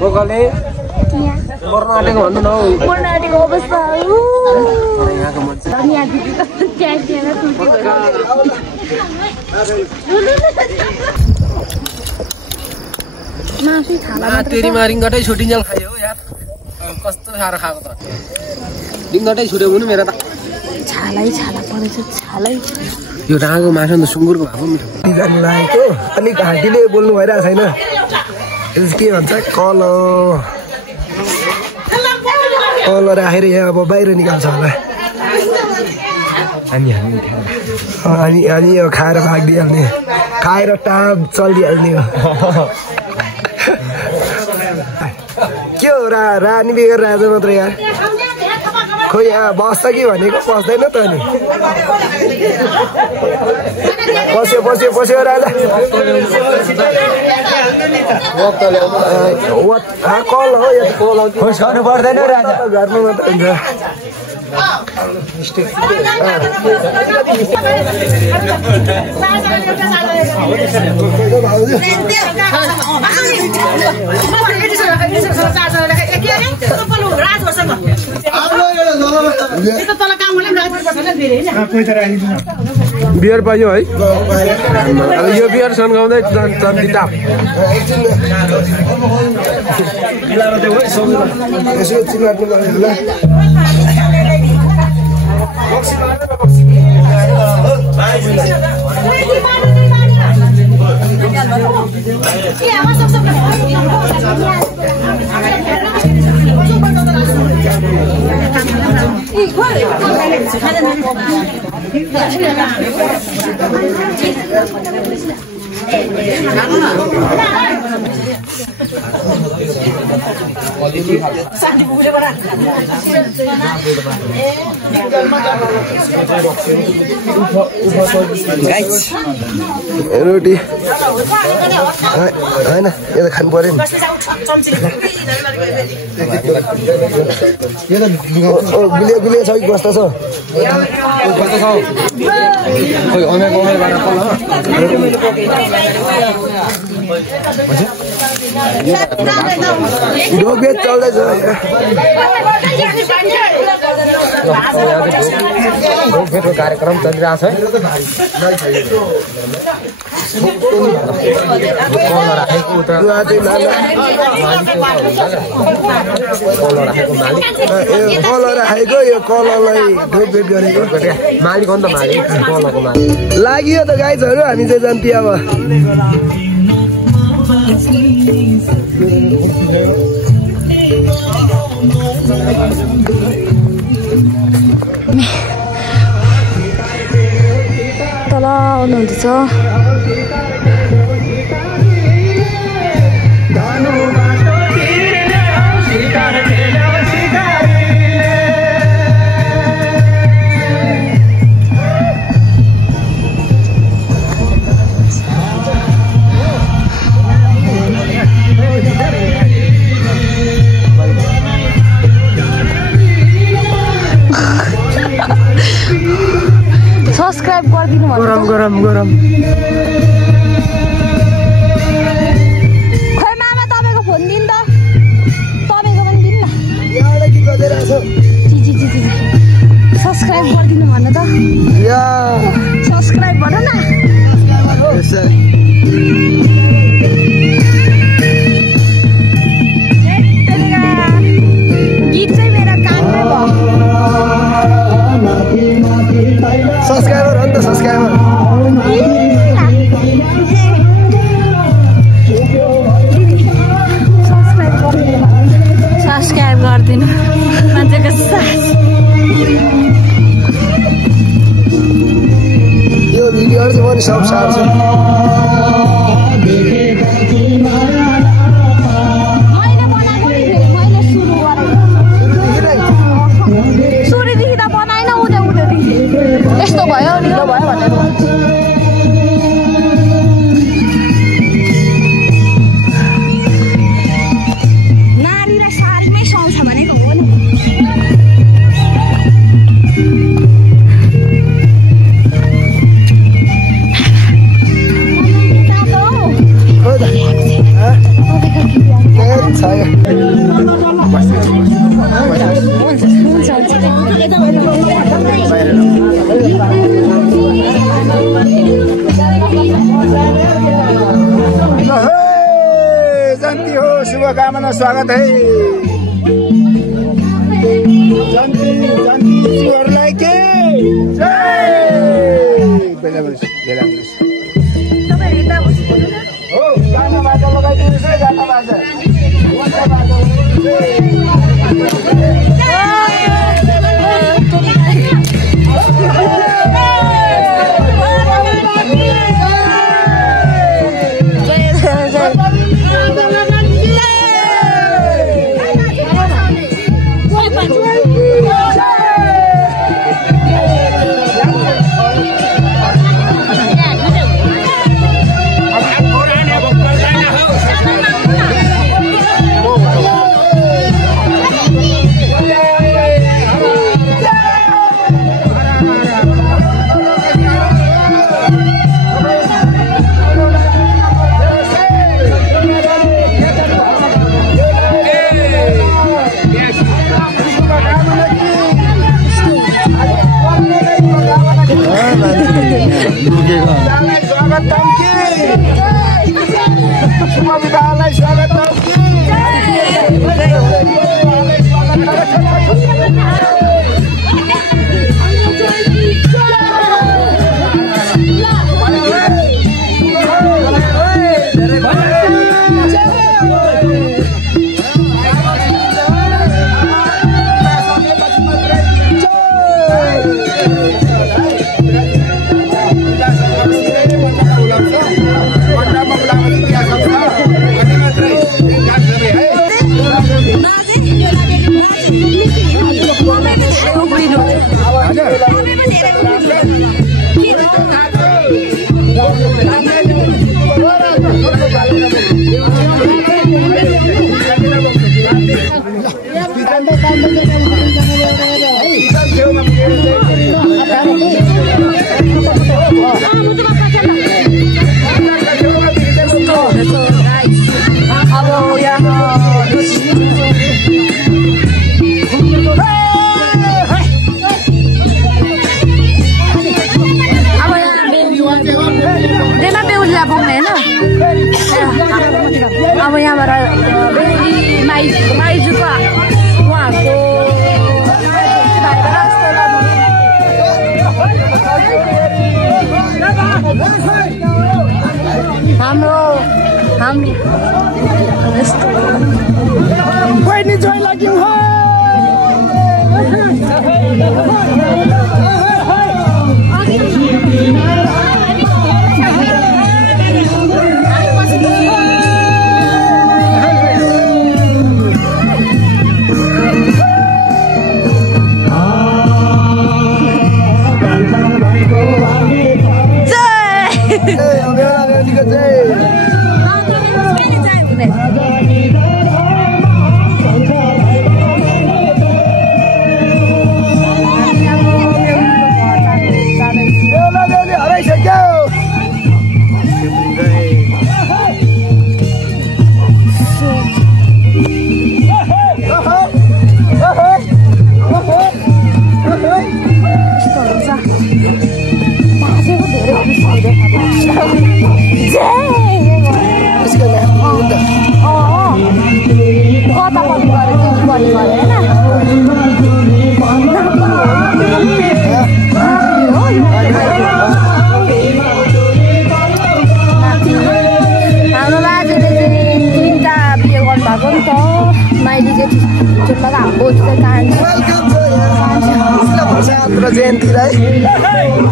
बोकले मर्न आँटेको भन्नु न हौ मर्न आँटेको अवस्था हो यहाँको मान्छे यहाँ दिदी त ट्याक्सिएर टुटी भयो मासु थाला तेरी रिङ्गटै छुटिन्जेल खायो हो यार कस्तो साह्रो खाएको त रिङ्गटै छुट्यो भने मेरो त छालै छाला परेछ छालै यो राँगो मासु त सुँगुरको भएको मिठो जानु लागेको अनि घाँटीले बोल्नु भइरहेको छैन के भन्छ कल राखेर यहाँ अब बाहिर निकाल्छ होला अनि यो खाएर भागिदिइहाल्ने खाएर टाप चलिदिइहाल्ने हो के हो रानी बेगर राजा मात्र यार खोइ यहाँ बस्छ कि भनेको बस्दैन त नि बस्यो राजा कल हो यो खोज गर्नु पर्दैन राजा घरमा मात्र हुन्छ बियर पाइयो है अब यो बियर सन्काउँदै चन्दी टाप यसो चिनाट्नु पर्यो ल रोटी होइन यो त खानु पर्यो नि गुलिया छ कि बस्दा छ ढोकबेच चल्दैछ ढोकबेचको कार्यक्रम चलिरहेको कल राखेको यो कललाई ढोकबेच गरेको मालिक हो नि त मालिक कलको मालिक लाग्यो त गाइजहरू हामी चाहिँ जान्थ्यो अब तल आउनुहुँदैछ सब्सक्राइब गरिदिनु गरम खोइ मामा तपाईँको फोन दिनु त तपाईँको पनि दिनु न सब्सक्राइब गरिदिनु भन्नु त सब्सक्राइब भन्नु न गीत चाहिँ मेरो कानमा भयो सब्सक्राइबर हो नि त सब्सक्राइबर सब्सक्राइब गरिदिनु मान्छेको सास सबैजनालाई स्वागत है जन्तीहरूलाई के हो गाना बाजा लगाइदिनुहोस् है गाना बाजा अब यहाँबाट माइजूको उहाँको हाम्रो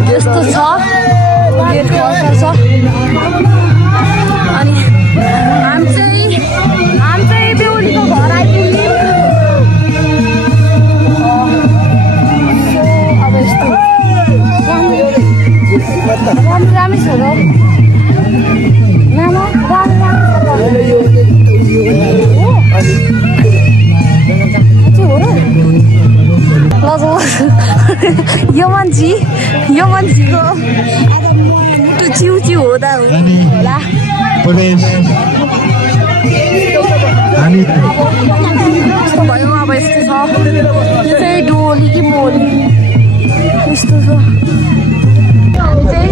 यस्तो छ गेटको असर छ अनि हामी चाहिँ बेहुलीको घर आइपुग्यौँ अब यस्तो राम्रै छ र यो मान्छेको मुटु चिउ हुँदा होला यस्तो भयो अब यस्तो छ यो चाहिँ डोली कि मोली यस्तो छ हामी चाहिँ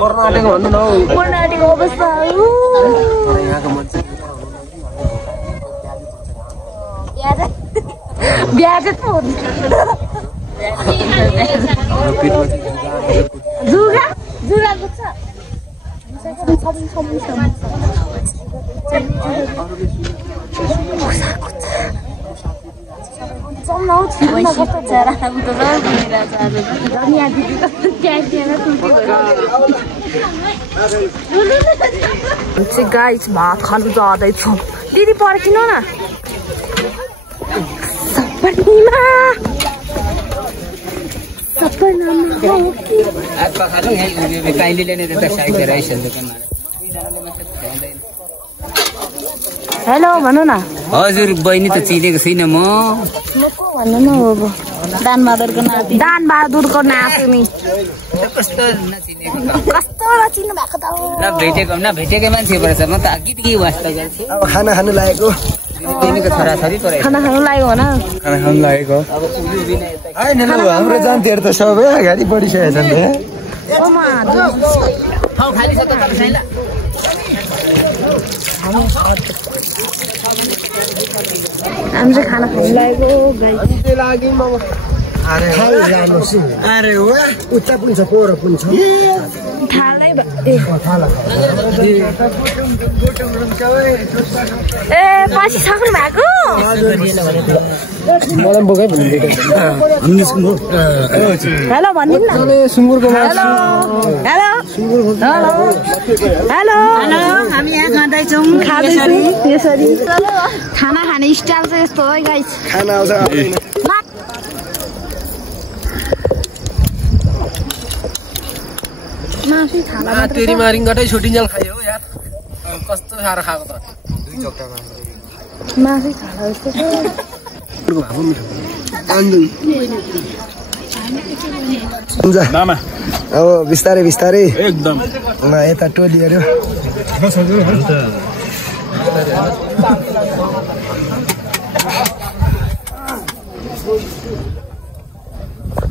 मर्न आँटेको भन्नु न मर्न आँटेको अवस्था ब्याज फोन जुगा जुगा कुछ गाइस भात खानु जाँदैछौँ दिदी पर्खिनु न हेलो भन्नु न हजुर बहिनी त चिनेको छैन म भन्नु न अब दान बहादुरको नाति नि कस्तो नचिनेको कस्तो नचिन्नु भएको त भेटेकै मान्छे पर्छ म त गीत के वास्ता गर्छु अब खाना खानु लागेको बहिनीको छोराछोरी परे खाना खानु लाग्यो भन खाना खानु लागेको होइन हाम्रो जान्तीहरू त सबै अगाडि बढिसकेको छन् खाली छ त हामी चाहिँ खाना खानु लागेको अरे वाह उच्च पनि छ पोरो पनि छ थालै ए पछि सक्नु भएको हेलो भनिदिनु न सुँगुरको हेलो हेलो हेलो हेलो हामी यहाँ खाँदैछौँ यसरी खाना खाने स्टाइल चाहिँ यस्तो हो गाइस खाना आउँछ तेरी मारिङगटै छुटिन्जेल खायो यार कस्तो साह्रो खाएको त मासु खाना जस्तो हुन्छ अब बिस्तारै बिस्तारै एकदम यता टोलीहरू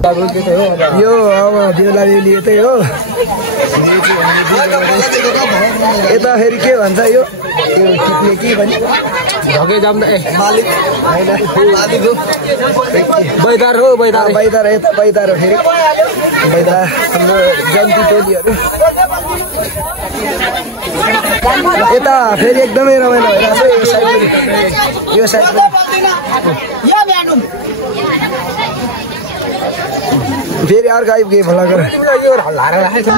यो अब बेला बेली यतै हो यता फेरि के भन्छ यो टिप्ने के भन्छ ढके जाम न ए मालिक होइन बैदार हो बैदार बैदार यता बैदार हो फेरि बैदार हाम्रो जन्ती टोलीहरू यता फेरि एकदमै रमाइलो भइरहेको छ यो साइड फेरि अर्को आइपुगे भला गर यो हल्लाएर राखेको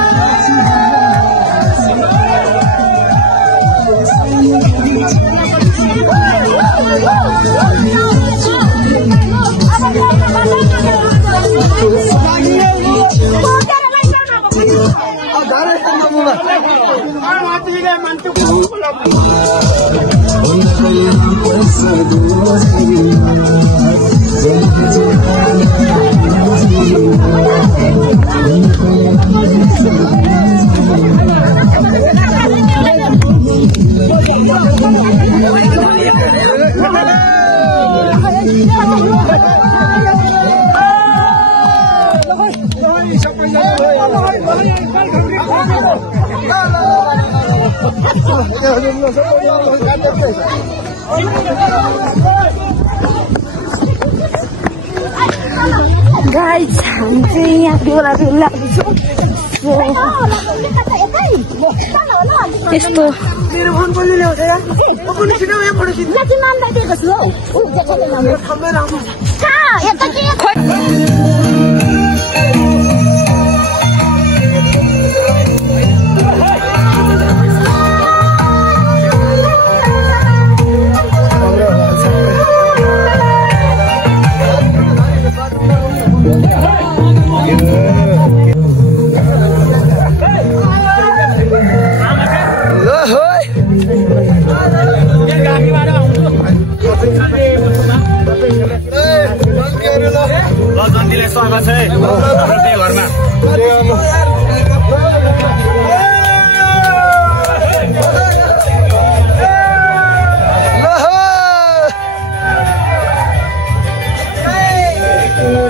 गाइस हामी चाहिँ यहाँ बेला लाग्दैछौँ यस्तो मेरो फोन कसले ल्याउँछ यार म पनि छिटो यहाँ फोटो खिच्नु म चाहिँ नाम दिएको छु हौ उ जसले नाम खम्मै राम्रो कहाँ यता के स्वागत छ हाम्रो घरमा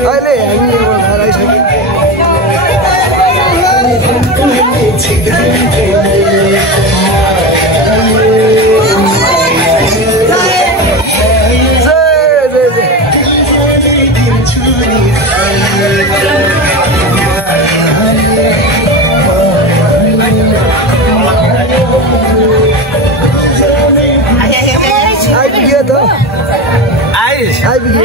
अहिले हामी आइपुग्यो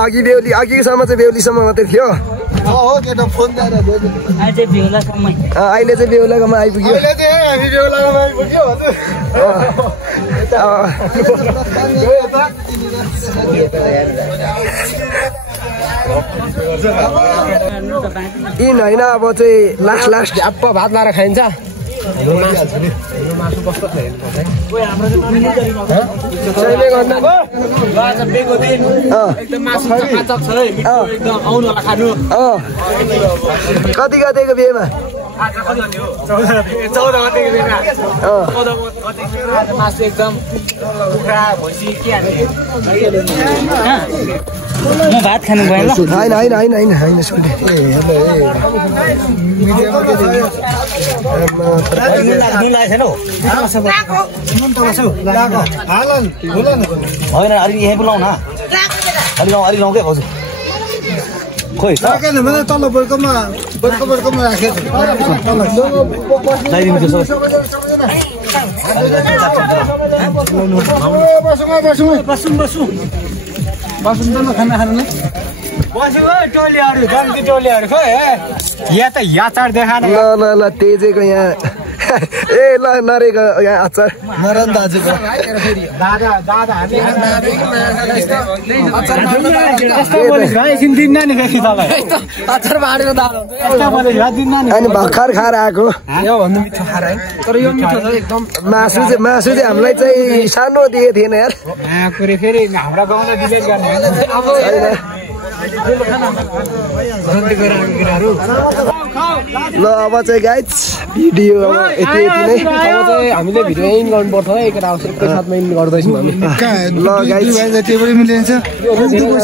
अघि बेहुली अघिसम्म चाहिँ बेहुलीसम्म मात्रै थियो अहिले चाहिँ बेहुलाकोमा आइपुग्यो इन होइन अब चाहिँ लास्ट झ्याप्प भात लाएर खाइन्छ कति गतेको बिहेमा मासु एकदम कुखुरा भैँसी के म भात खानु गएँ ल होइन सुन्ने होइन अलि यहीँ बोलाउ न अलि गाउँ क्या भाउजू खोइ तल बर्कोमा राखेको खाना खानु टोलीहरू जङ्गी टोलीहरू खै यहाँ त याचार देखाएन ल तेजेको यहाँ ए ल नरेको यहाँ अचार नरन दाजुको अनि भर्खर खाएर आएको तर यो मिठो छ एकदम मासु चाहिँ हामीलाई चाहिँ सानो दिएको थिएन यार फेरि हाम्रा गाउँले डिजाइन गर्ने ल अब चाहिँ गाइज भिडियो अब यति नै हामीले भिडियो इन गर्नुपर्छ है एकैसाथमा इन गर्दैछौँ हामी ल गाइज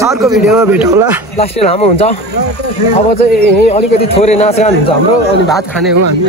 अर्को भिडियोमा भेटौँला लास्ट लामो हुन्छ अब चाहिँ अलिकति थोरै नाचगान हुन्छ हाम्रो अनि भात खाने हो हामी